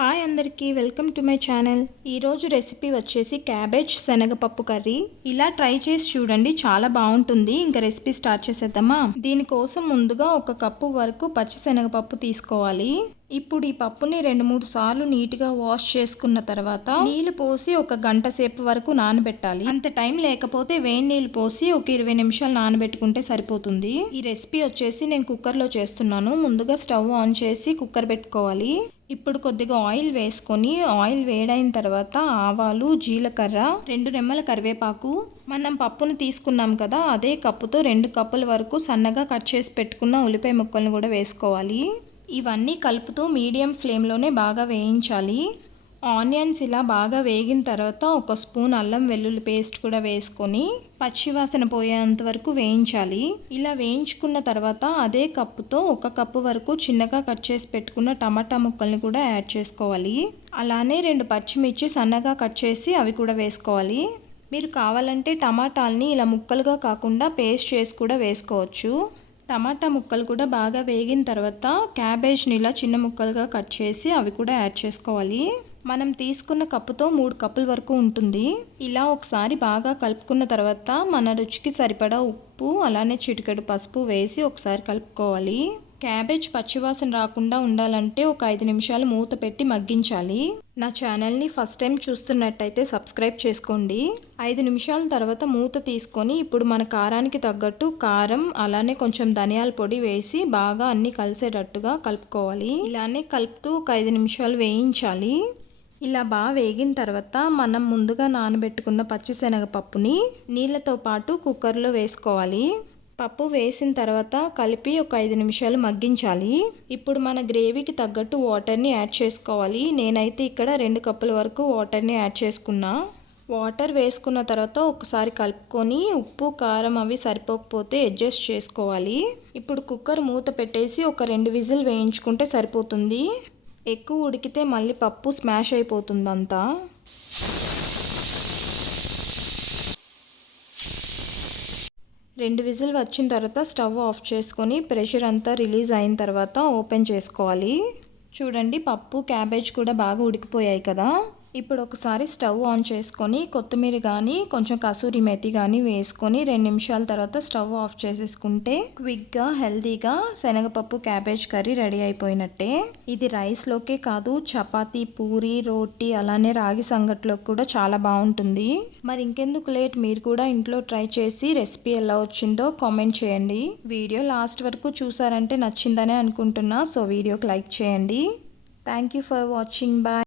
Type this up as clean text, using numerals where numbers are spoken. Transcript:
Hi అందరికీ welcome to my channel. ఈరోజు recipe వచ్చేసి క్యాబేజ్ శనగపప్పు కర్రీ. ఇలా ట్రై చేసి చూడండి, చాలా బాగుంటుంది. ఇంకా రెసిపీ స్టార్ట్ చేసేద్దామా? దీనికోసం ముందుగా 1 కప్పు వరకు పచ్చి శనగపప్పు తీసుకోవాలి. ఇప్పుడు ఈ పప్పుని 2-3 సార్లు నీట్గా వాష్ చేసుకున్న తర్వాత నీళ్లు పోసి 1 గంట సేపు వరకు నానబెట్టాలి. అంత టైం లేకపోతే వేడి నీళ్ళు పోసి ఒక 20 నిమిషాలు నానబెట్టుకుంటే సరిపోతుంది. ఈ రెసిపీ వచ్చేసి నేను కుక్కర్లో చేస్తున్నాను. ముందుగా స్టవ్ ఆన్ చేసి కుక్కర్ పెట్టుకోవాలి. ఇప్పుడు కొద్దిగా ఆయిల్ వేసుకొని ఆయిల్ వేడైన తర్వాత ఆవాలు, జీలకర్ర, 2 రెమ్మల కరివేపాకు, మనం పప్పును తీసుకున్నాం కదా అదే కప్పుతో 2 కప్పుల వరకు సన్నగా కట్ చేసి పెట్టుకున్న ఉల్లిపాయ ముక్కలను కూడా వేసుకోవాలి. ఇవన్నీ కలుపుతూ మీడియం ఫ్లేమ్లోనే బాగా వేయించాలి. ఆనియన్స్ ఇలా బాగా వేగిన తర్వాత 1 స్పూన్ అల్లం వెల్లుల్లి పేస్ట్ కూడా వేసుకొని పచ్చివాసన పోయేంత వరకు వేయించాలి. ఇలా వేయించుకున్న తర్వాత అదే కప్పుతో 1 కప్పు వరకు చిన్నగా కట్ చేసి పెట్టుకున్న టమాటా ముక్కల్ని కూడా యాడ్ చేసుకోవాలి. అలానే 2 పచ్చిమిర్చి సన్నగా కట్ చేసి అవి కూడా వేసుకోవాలి. మీరు కావాలంటే టమాటాలని ఇలా ముక్కలుగా కాకుండా పేస్ట్ చేసి కూడా వేసుకోవచ్చు. టమాటా ముక్కలు కూడా బాగా వేగిన తర్వాత క్యాబేజ్ని ఇలా చిన్న ముక్కలుగా కట్ చేసి అవి కూడా యాడ్ చేసుకోవాలి. మనం తీసుకున్న కప్పుతో 3 కప్పుల వరకు ఉంటుంది. ఇలా ఒకసారి బాగా కలుపుకున్న తర్వాత మన రుచికి సరిపడా ఉప్పు, అలానే చిటికెడు పసుపు వేసి ఒకసారి కలుపుకోవాలి. క్యాబేజ్ పచ్చివాసన రాకుండా ఉండాలంటే ఒక 5 నిమిషాలు మూత పెట్టి మగ్గించాలి. నా ఛానల్ని ఫస్ట్ టైం చూస్తున్నట్టయితే సబ్స్క్రైబ్ చేసుకోండి. 5 నిమిషాల తర్వాత మూత తీసుకొని ఇప్పుడు మన కారానికి తగ్గట్టు కారం, అలానే కొంచెం ధనియాల పొడి వేసి బాగా అన్నీ కలిసేటట్టుగా కలుపుకోవాలి. ఇలానే కలుపుతూ ఒక 5 నిమిషాలు వేయించాలి. ఇలా బాగా వేగిన తర్వాత మనం ముందుగా నానబెట్టుకున్న పచ్చిశనగపప్పుని నీళ్ళతో పాటు కుక్కర్లో వేసుకోవాలి. పప్పు వేసిన తర్వాత కలిపి ఒక 5 నిమిషాలు మగ్గించాలి. ఇప్పుడు మన గ్రేవీకి తగ్గట్టు వాటర్ని యాడ్ చేసుకోవాలి. నేనైతే ఇక్కడ 2 కప్పుల వరకు వాటర్ని యాడ్ చేసుకున్నా. వాటర్ వేసుకున్న తర్వాత ఒకసారి కలుపుకొని ఉప్పు, కారం అవి సరిపోకపోతే అడ్జస్ట్ చేసుకోవాలి. ఇప్పుడు కుక్కర్ మూత పెట్టేసి ఒక 2 విజిల్ వేయించుకుంటే సరిపోతుంది. ఎక్కువ ఉడికితే మళ్ళీ పప్పు స్మాష్ అయిపోతుంది అంతా. రెండు విజిల్ వచ్చిన తర్వాత స్టవ్ ఆఫ్ చేసుకొని ప్రెషర్ అంతా రిలీజ్ అయిన తర్వాత ఓపెన్ చేసుకోవాలి. చూడండి, పప్పు, క్యాబేజ్ కూడా బాగా ఉడికిపోయాయి కదా. ఇప్పుడు ఒకసారి స్టవ్ ఆన్ చేసుకొని కొత్తిమీర కానీ కొంచెం కసూరి మేతి కానీ వేసుకొని 2 నిమిషాల తర్వాత స్టవ్ ఆఫ్ చేసేసుకుంటే క్విక్గా హెల్తీగా శనగపప్పు క్యాబేజ్ కర్రీ రెడీ అయిపోయినట్టే. ఇది రైస్లోకే కాదు, చపాతీ, పూరి, రోటీ, అలానే రాగి సంగట్లోకి కూడా చాలా బాగుంటుంది. మరి ఇంకెందుకు లేట్, మీరు కూడా ఇంట్లో ట్రై చేసి రెసిపీ ఎలా వచ్చిందో కామెంట్ చేయండి. వీడియో లాస్ట్ వరకు చూసారంటే నచ్చిందనే అనుకుంటున్నా. సో వీడియోకి లైక్ చేయండి. Thank you for watching. Bye.